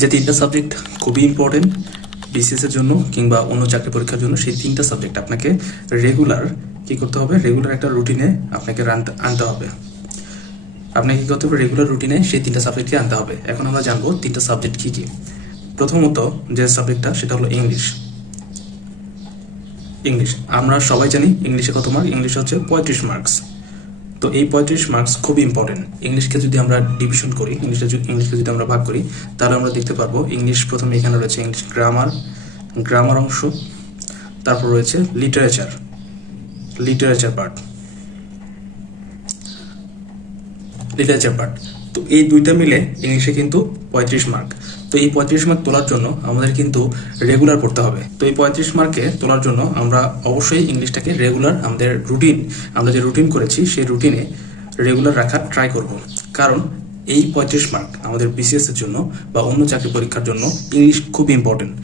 যে তিনটা সাবজেক্ট খুবই ইম্পর্টেন্ট বিসিএস এর জন্য কিংবা অন্য চাকরি পরীক্ষার জন্য, সেই তিনটা সাবজেক্ট আপনাকে রেগুলার কি করতে হবে, রেগুলার একটা রুটিনে আপনাকে আনতে হবে। আপনাকে কি করতে হবে, রেগুলার রুটিনে সেই তিনটা সাবজেক্টকে আনতে হবে। এখন আমরা জানবো তিনটা সাবজেক্ট কি কি। প্রথমত যে সাবজেক্টটা সেটা হলো ইংলিশ। আমরা সবাই জানি ইংলিশে কত মার্ক, ইংলিশ হচ্ছে 35 মার্কস। তো এই 35 মার্কস খুবই ইম্পর্টেন্ট। ইংলিশকে যদি আমরা ডিভিশন করি, ইংলিশকে যদি আমরা ভাগ করি, তাহলে আমরা দেখতে পারবো ইংলিশ প্রথমে এখানে রয়েছে ইংলিশ গ্রামার অংশ, তারপর রয়েছে লিটারেচার পার্ট। তো এই দুইটা মিলে ইংলিশে কিন্তু 35 মার্ক। তো এই 35 মার্ক তোলার জন্য আমাদের কিন্তু রেগুলার পড়তে হবে। তো এই 35 মার্কে তোলার জন্য আমরা অবশ্যই ইংলিশটাকে রেগুলার, আমরা যে রুটিন করেছি সেই রুটিনে রেগুলার রাখার ট্রাই করব। কারণ এই 35 মার্ক আমাদের বিসিএস এর জন্য বা অন্য চাকরি পরীক্ষার জন্য ইংলিশ খুব ইম্পর্টেন্ট।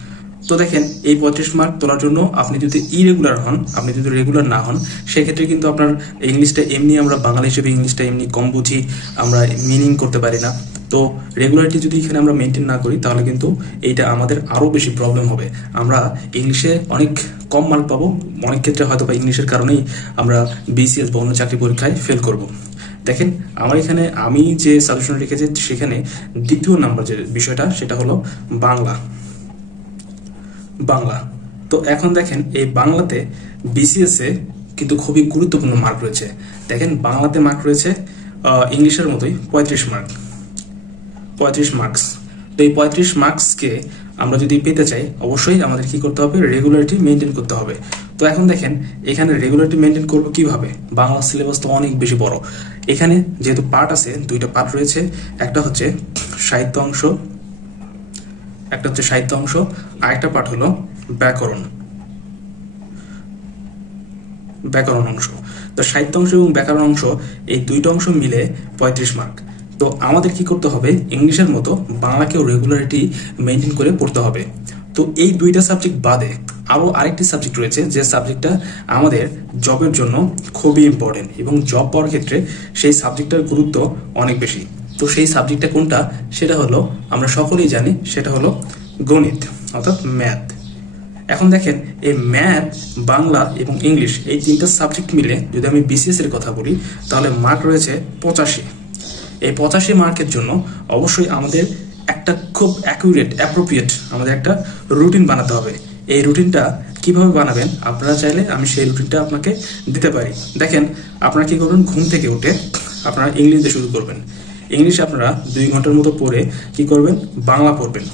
তো দেখেন, এই 35 মার্ক তোলার জন্য আপনি যদি ইরেগুলার হন, আপনি যদি রেগুলার না হন, সেক্ষেত্রে কিন্তু আপনার ইংলিশটা এমনি, আমরা বাঙালি হিসেবে ইংলিশটা এমনি কম বুঝি, আমরা মিনিং করতে পারি না। তো রেগুলারিটি যদি এখানে আমরা মেনটেন না করি, তাহলে কিন্তু এইটা আমাদের আরও বেশি প্রবলেম হবে। আমরা ইংলিশে অনেক কম মার্ক পাবো, অনেক ক্ষেত্রে হয়তো বা ইংলিশের কারণেই আমরা বিসিএস বা অন্য চাকরি পরীক্ষায় ফেল করব। দেখেন, আমি যে সাজেশন রেখেছি সেখানে দ্বিতীয় নাম্বার যে বিষয়টা সেটা হলো বাংলা। তো এখন দেখেন, এই বাংলাতে বিসিএস এ কিন্তু খুবই গুরুত্বপূর্ণ মার্ক রয়েছে। দেখেন, বাংলাতে মার্ক রয়েছে ইংলিশের মতোই 35 মার্কস। তো এই 35 মার্কসকে আমরা যদি পেতে চাই, অবশ্যই আমাদের কি করতে হবে, রেগুলারিটি মেনটেন করতে হবে। তো এখন দেখেন, এখানে রেগুলারিটি মেনটেন করবো কিভাবে? বাংলা সিলেবাস তো অনেক বেশি বড়। এখানে যেহেতু পার্ট আছে, দুইটা পার্ট রয়েছে, একটা হচ্ছে সাহিত্য অংশ, আরেকটা পার্ট হলো ব্যাকরণ অংশ। তো সাহিত্য অংশ এবং ব্যাকরণ অংশ, এই দুইটা অংশ মিলে 35 মার্ক। তো আমাদের কি করতে হবে, ইংলিশের মতো বাংলাকেও রেগুলারিটি মেনটেন করে পড়তে হবে। তো এই দুইটা সাবজেক্ট বাদে আরো আরেকটি সাবজেক্ট রয়েছে, যে সাবজেক্টটা আমাদের জবের জন্য খুবই ইম্পর্টেন্ট এবং জব পাওয়ার ক্ষেত্রে সেই সাবজেক্টটার গুরুত্ব অনেক বেশি। তো সেই সাবজেক্টটা কোনটা, সেটা হলো, আমরা সকলেই জানি, সেটা হলো গণিত, অর্থাৎ ম্যাথ। এখন দেখেন, এই ম্যাথ, বাংলা এবং ইংলিশ, এই তিনটা সাবজেক্ট মিলে যদি আমি বিসিএস এর কথা বলি, তাহলে মার্ক রয়েছে 85। এই 85 মার্কের জন্য অবশ্যই আমাদের একটা খুব অ্যাপ্রোপ্রিয়েট আমাদের একটা রুটিন বানাতে হবে। এই রুটিনটা কিভাবে বানাবেন, আপনারা চাইলে আমি সেই রুটিনটা আপনাকে দিতে পারি। দেখেন, আপনারা কি করবেন, ঘুম থেকে উঠে আপনারা ইংলিশ দিয়ে শুরু করবেন। ইংলিশ আপনারা 2 ঘন্টার মতো পড়ে কি করবেন, বাংলা পড়বেন।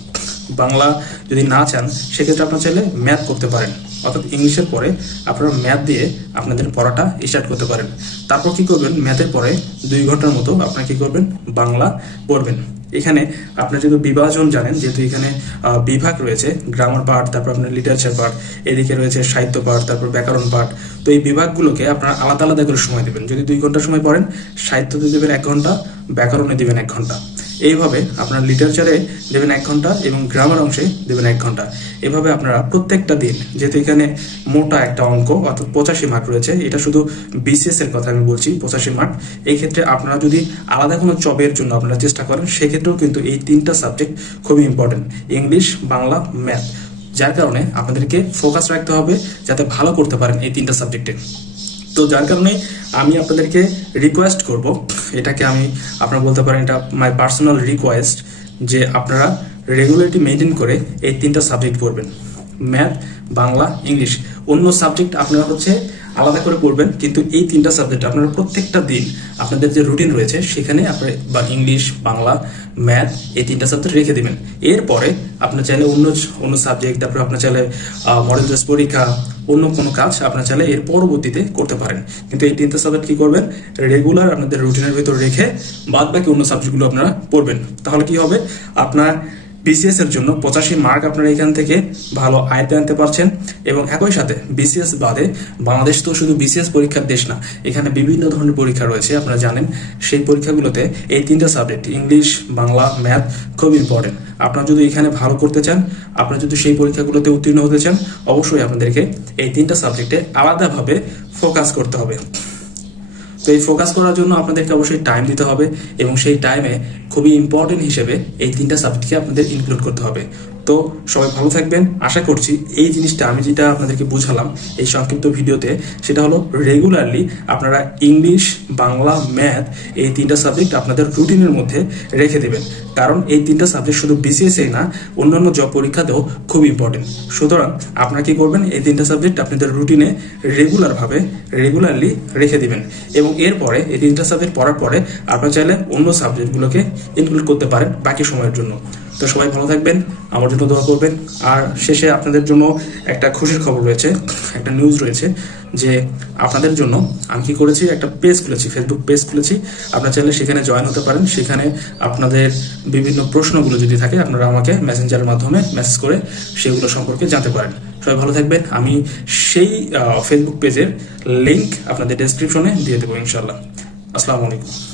বাংলা যদি না চান, সেক্ষেত্রে আপনারা চাইলে ম্যাথ করতে পারেন, অর্থাৎ ইংলিশের পরে আপনারা ম্যাথ দিয়ে আপনাদের পড়াটা স্টার্ট করতে পারেন। তারপর কি করবেন, ম্যাথের পরে 2 ঘন্টার মতো আপনারা কি করবেন, বাংলা পড়বেন। এখানে আপনার যেহেতু বিভাজন জানেন, যেহেতু এখানে বিভাগ রয়েছে, গ্রামার পার্ট, তারপর আপনার লিটারেচার পার্ট, এদিকে রয়েছে সাহিত্য পার্ট, তারপর ব্যাকরণ পার্ট। তো এই বিভাগগুলোকে আপনারা আলাদা আলাদা করে সময় দেবেন। যদি 2 ঘন্টা সময় পড়েন, সাহিত্যতে দেবেন 1 ঘন্টা, ব্যাকরণে দেবেন 1 ঘন্টা। এইভাবে আপনার লিটারেচারে দেবেন 1 ঘন্টা এবং গ্রামার অংশে দেবেন 1 ঘন্টা। এভাবে আপনারা প্রত্যেকটা দিন, যেহেতু এখানে মোটা একটা অঙ্ক, অর্থাৎ 85 মার্ক রয়েছে, এটা শুধু বিসিএস এর কথা আমি বলছি, 85 মার্ক। এই ক্ষেত্রে আপনারা যদি আলাদা কোনো জবের জন্য আপনারা চেষ্টা করেন, সেক্ষেত্রেও কিন্তু এই তিনটা সাবজেক্ট খুবই ইম্পর্টেন্ট, ইংলিশ, বাংলা, ম্যাথ। যার কারণে আপনাদেরকে ফোকাস রাখতে হবে যাতে ভালো করতে পারেন এই তিনটা সাবজেক্টে। তো যার কারণে আমি আপনাদেরকে রিকোয়েস্ট করব, এটাকে আপনারা বলতে পারেন এটা মাই পার্সোনাল রিকোয়েস্ট, যে আপনারা রেগুলারিটি মেনটেন করে এই তিনটা সাবজেক্ট পড়বেন, ম্যাথ, বাংলা, ইংলিশ। অন্য সাবজেক্ট আপনারা আলাদা করে পড়বেন, কিন্তু এই তিনটা সাবজেক্ট আপনারা প্রত্যেকটা দিন আপনাদের যে রুটিন রয়েছে সেখানে আপনারা বা ইংলিশ, বাংলা, ম্যাথ, এই তিনটা সাবজেক্ট রেখে দিবেন। এরপরে আপনার চাইলে অন্য সাবজেক্ট, তারপর আপনার চাইলে মডেল টেস্ট পরীক্ষা, অন্য কোনো কাজ আপনার চাইলে এর পরবর্তীতে করতে পারেন। কিন্তু এই তিনটা সাবজেক্ট কি করবেন, রেগুলার আপনাদের রুটিনের ভিতর রেখে বাদ বাকি অন্য সাবজেক্টগুলো আপনারা পড়বেন। তাহলে কি হবে, আপনার বিসিএস এর জন্য 85 মার্ক আপনারা এখান থেকে ভালো আয়ত্তে আনতে পারছেন। এবং একই সাথে বিসিএস বাদে বাংলাদেশ তো শুধু বিসিএস পরীক্ষার দেশ না, এখানে বিভিন্ন ধরনের পরীক্ষা রয়েছে, আপনারা জানেন। সেই পরীক্ষাগুলোতে এই তিনটা সাবজেক্ট, ইংলিশ, বাংলা, ম্যাথ, খুব ইম্পর্টেন্ট। আপনারা যদি এখানে ভালো করতে চান, আপনারা যদি সেই পরীক্ষাগুলোতে উত্তীর্ণ হতে চান, অবশ্যই আপনাদেরকে এই তিনটা সাবজেক্টে আলাদাভাবে ফোকাস করতে হবে। তো এই ফোকাস করার জন্য আপনাদেরকে অবশ্যই টাইম দিতে হবে এবং সেই টাইমে খুবই ইম্পর্টেন্ট হিসেবে এই 3টা সাবজেক্টকে আপনাদের ইনক্লুড করতে হবে। তো সবাই ভালো থাকবেন। আশা করছি এই জিনিসটা আমি যেটা আপনাদেরকে বুঝালাম এই সংক্ষিপ্ত ভিডিওতে, সেটা হলো রেগুলারলি আপনারা ইংলিশ, বাংলা, ম্যাথ এই 3টা সাবজেক্ট আপনাদের রুটিনের মধ্যে রেখে দেবেন। কারণ এই 3টা সাবজেক্ট শুধু বিসিএসএ না, অন্যান্য জব পরীক্ষাতেও খুব ইম্পর্টেন্ট। সুতরাং আপনারা কি করবেন, এই 3টা সাবজেক্ট আপনাদের রুটিনে রেগুলারলি রেখে দিবেন এবং এরপরে এই 3টা সাবজেক্ট পড়ার পরে আপনারা চাইলে অন্য সাবজেক্টগুলোকে ইনক্লুড করতে পারেন বাকি সময়ের জন্য। তো সবাই ভালো থাকবেন, আমার জন্য দোয়া করবেন। আর শেষে আপনাদের জন্য একটা খুশির খবর রয়েছে, একটা নিউজ রয়েছে যে আপনাদের জন্য আমি কি করেছি, একটা পেজ খুলেছি, ফেসবুক পেজ খুলেছি। আপনারা চাইলে সেখানে জয়েন হতে পারেন। সেখানে আপনাদের বিভিন্ন প্রশ্নগুলো যদি থাকে আপনারা আমাকে মেসেঞ্জারের মাধ্যমে মেসেজ করে সেগুলো সম্পর্কে জানতে পারেন। সবাই ভালো থাকবেন। আমি সেই ফেসবুক পেজের লিংক আপনাদের ডেসক্রিপশনে দিয়ে দেবো ইনশাল্লাহ। আসসালামু আলাইকুম।